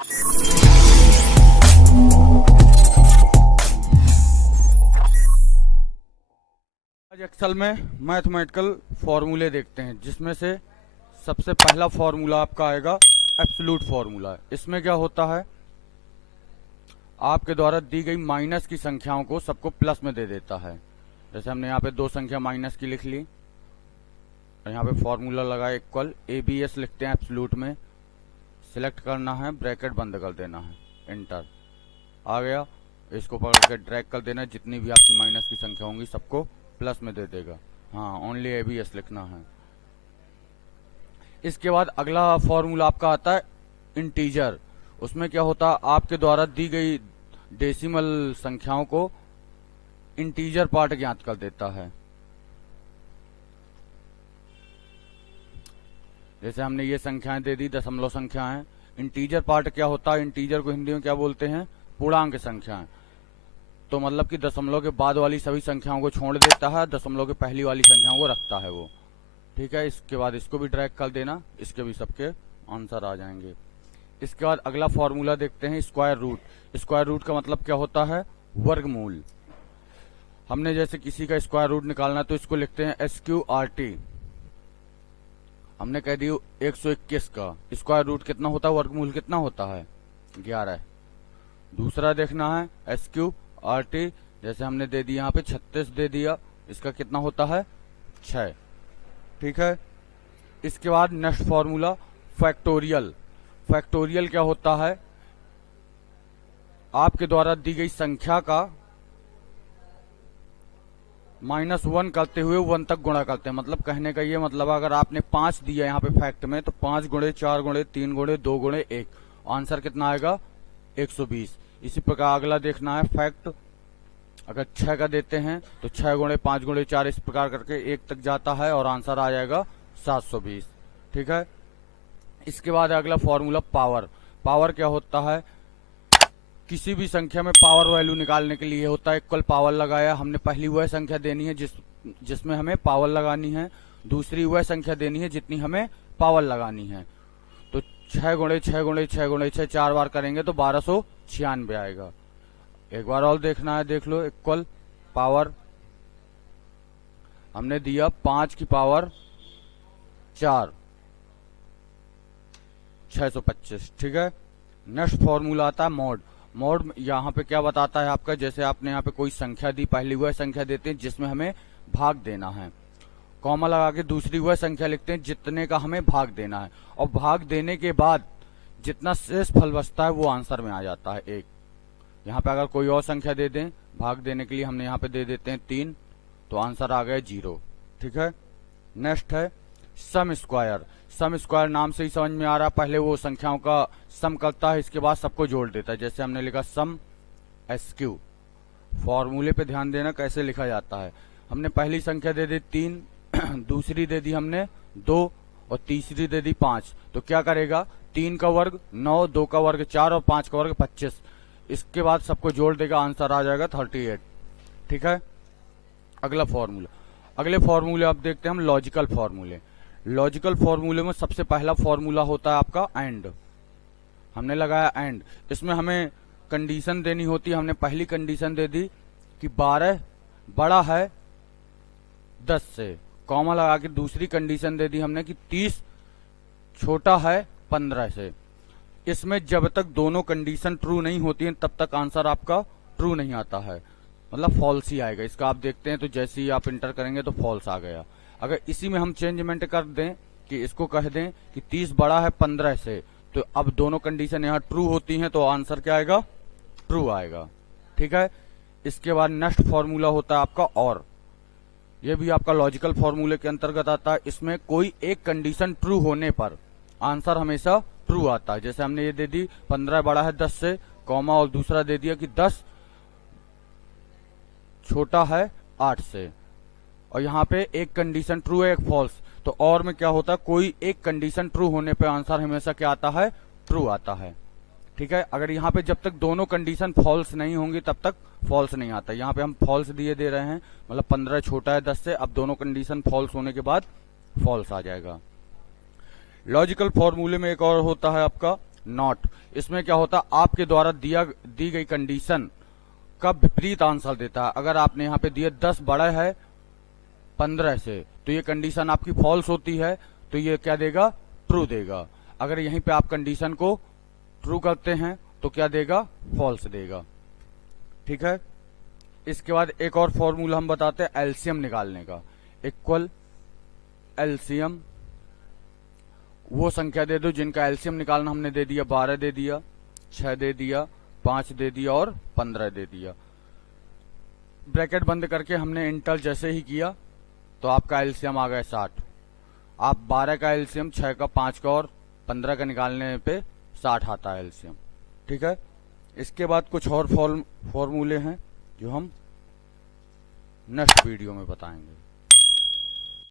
आज एक्सेल में मैथमेटिकल फॉर्मूले देखते हैं, जिसमें से सबसे पहला फॉर्मूला आपका आएगा एब्सोल्यूट फॉर्मूला। इसमें क्या होता है, आपके द्वारा दी गई माइनस की संख्याओं को सबको प्लस में दे देता है। जैसे हमने यहाँ पे दो संख्या माइनस की लिख ली और यहाँ पे फॉर्मूला लगाया इक्वल ABS लिखते हैं एब्सोल्यूट में, सिलेक्ट करना है, ब्रैकेट बंद कर देना है, एंटर आ गया। इसको पकड़ के ड्रैग कर देना है, जितनी भी आपकी माइनस की संख्या होंगी सबको प्लस में दे देगा। हाँ, ओनली ABS लिखना है। इसके बाद अगला फॉर्मूला आपका आता है इंटीजर। उसमें क्या होता है, आपके द्वारा दी गई डेसिमल संख्याओं को इंटीजर पार्ट ज्ञात कर देता है। जैसे हमने ये संख्याएं दे दी, दशमलव संख्याएं। इंटीजर पार्ट क्या होता है, इंटीजर को हिंदी में क्या बोलते हैं, पूर्णांक संख्याएं। तो मतलब कि दशमलव के बाद वाली सभी संख्याओं को छोड़ देता है, दशमलव के पहली वाली संख्याओं को रखता है वो। ठीक है, इसके बाद इसको भी ड्रैग कर देना, इसके भी सबके आंसर आ जाएंगे। इसके बाद अगला फॉर्मूला देखते हैं स्क्वायर रूट। स्क्वायर रूट का मतलब क्या होता है, वर्गमूल। हमने जैसे किसी का स्क्वायर रूट निकालना तो इसको लिखते हैं SQRT। हमने कह दिया 121 का स्क्वायर रूट कितना होता है, वर्गमूल कितना होता है, 11। दूसरा देखना है SQRT, जैसे हमने दे दिया यहाँ पे 36 दे दिया, इसका कितना होता है, 6। ठीक है। इसके बाद नेक्स्ट फॉर्मूला फैक्टोरियल। फैक्टोरियल क्या होता है, आपके द्वारा दी गई संख्या का -1 करते हुए 1 तक गुणा करते हैं। मतलब कहने का ये मतलब, अगर आपने 5 दिया यहाँ पे फैक्ट में, तो 5 गुणे 4 गुणे 3 गुणे 2 गुणे 1, आंसर कितना आएगा, 120। इसी प्रकार अगला देखना है फैक्ट। अगर 6 का देते हैं तो 6 गुणे 5 गुणे 4 इस प्रकार करके 1 तक जाता है और आंसर आ जाएगा 720। ठीक है। इसके बाद अगला फॉर्मूला पावर। पावर क्या होता है, किसी भी संख्या में पावर वैल्यू निकालने के लिए होता है इक्वल पावर लगाया। हमने पहली वह संख्या देनी है जिसमें हमें पावर लगानी है, दूसरी वह संख्या देनी है जितनी हमें पावर लगानी है। तो 6 गुणे 6 गुणे 6 गुणे 6 4 बार करेंगे तो 1296 आएगा। एक बार और देखना है, देख लो, इक्वल पावर हमने दिया 5 की पावर 4, 625। ठीक है। नेक्स्ट फॉर्मूला आता है मोड। मोड यहाँ पे क्या बताता है आपका, जैसे आपने यहाँ पे कोई संख्या दी, पहली वह संख्या देते हैं जिसमें हमें भाग देना है, कॉमा लगा के दूसरी वह संख्या लिखते हैं जितने का हमें भाग देना है, और भाग देने के बाद जितना शेष फल बचता है वो आंसर में आ जाता है 1। यहाँ पे अगर कोई और संख्या दे दें भाग देने के लिए, हमने यहाँ पे दे देते हैं 3, तो आंसर आ गया 0। ठीक है। नेक्स्ट है सम स्क्वायर। सम स्क्वायर नाम से ही समझ में आ रहा है, पहले वो संख्याओं का सम करता है, इसके बाद सबको जोड़ देता है। जैसे हमने लिखा सम SQ। फॉर्मूले पे ध्यान देना कैसे लिखा जाता है। हमने पहली संख्या दे दी 3, दूसरी दे दी हमने 2 और तीसरी दे दी 5। तो क्या करेगा, 3 का वर्ग 9, 2 का वर्ग 4 और 5 का वर्ग 25। इसके बाद सबको जोड़ देगा, आंसर आ जाएगा 38। ठीक है। अगला फॉर्मूला, अगले फॉर्मूले आप देखते हैं हम लॉजिकल फॉर्मूले। लॉजिकल फॉर्मूले में सबसे पहला फॉर्मूला होता है आपका एंड। हमने लगाया एंड, इसमें हमें कंडीशन देनी होती है। हमने पहली कंडीशन दे दी कि 12 बड़ा है 10 से, कॉमा लगा के दूसरी कंडीशन दे दी हमने कि 30 छोटा है 15 से। इसमें जब तक दोनों कंडीशन ट्रू नहीं होती हैं तब तक आंसर आपका ट्रू नहीं आता है, मतलब फॉल्स ही आएगा। इसका आप देखते हैं तो जैसे ही आप इंटर करेंगे तो फॉल्स आ गया। अगर इसी में हम चेंजमेंट कर दें कि इसको कह दें कि 30 बड़ा है 15 से, तो अब दोनों कंडीशन यहाँ ट्रू होती हैं तो आंसर क्या आएगा, ट्रू आएगा। ठीक है। इसके बाद नेक्स्ट फॉर्मूला होता है आपका और। यह भी आपका लॉजिकल फॉर्मूले के अंतर्गत आता है। इसमें कोई एक कंडीशन ट्रू होने पर आंसर हमेशा ट्रू आता है। जैसे हमने ये दे दी 15 बड़ा है 10 से, कॉमा और दूसरा दे दिया कि 10 छोटा है 8 से, और यहाँ पे एक कंडीशन ट्रू है एक फॉल्स। तो और में क्या होता है, कोई एक कंडीशन ट्रू होने पे आंसर हमेशा क्या आता है, ट्रू आता है। ठीक है। अगर यहाँ पे जब तक दोनों कंडीशन फॉल्स नहीं होंगी तब तक फॉल्स नहीं आता। यहाँ पे हम फॉल्स दिए दे रहे हैं, मतलब 15 छोटा है 10 से, अब दोनों कंडीशन फॉल्स होने के बाद फॉल्स आ जाएगा। लॉजिकल फॉर्मूले में एक और होता है आपका नॉट। इसमें क्या होता है, आपके द्वारा दी गई कंडीशन का विपरीत आंसर देता है। अगर आपने यहाँ पे दिया 10 बड़ा है 15 से, तो ये कंडीशन आपकी फॉल्स होती है, तो ये क्या देगा, ट्रू देगा। अगर यहीं पे आप कंडीशन को ट्रू करते हैं तो क्या देगा, फॉल्स देगा। ठीक है। इसके बाद एक और फॉर्मूला हम बताते हैं एलसीएम निकालने का। इक्वल एलसीएम, वो संख्या दे दो जिनका एलसीएम निकालना हमने दे दिया 12 दे दिया, 6 दे दिया, 5 दे दिया और 15 दे दिया। ब्रैकेट बंद करके हमने इंटर जैसे ही किया तो आपका एलसीएम आ गया 60। आप 12 का एलसीएम, 6 का, 5 का और 15 का निकालने पे 60 आता है एलसीएम। ठीक है। इसके बाद कुछ और फॉर्मूले हैं जो हम नेक्स्ट वीडियो में बताएंगे।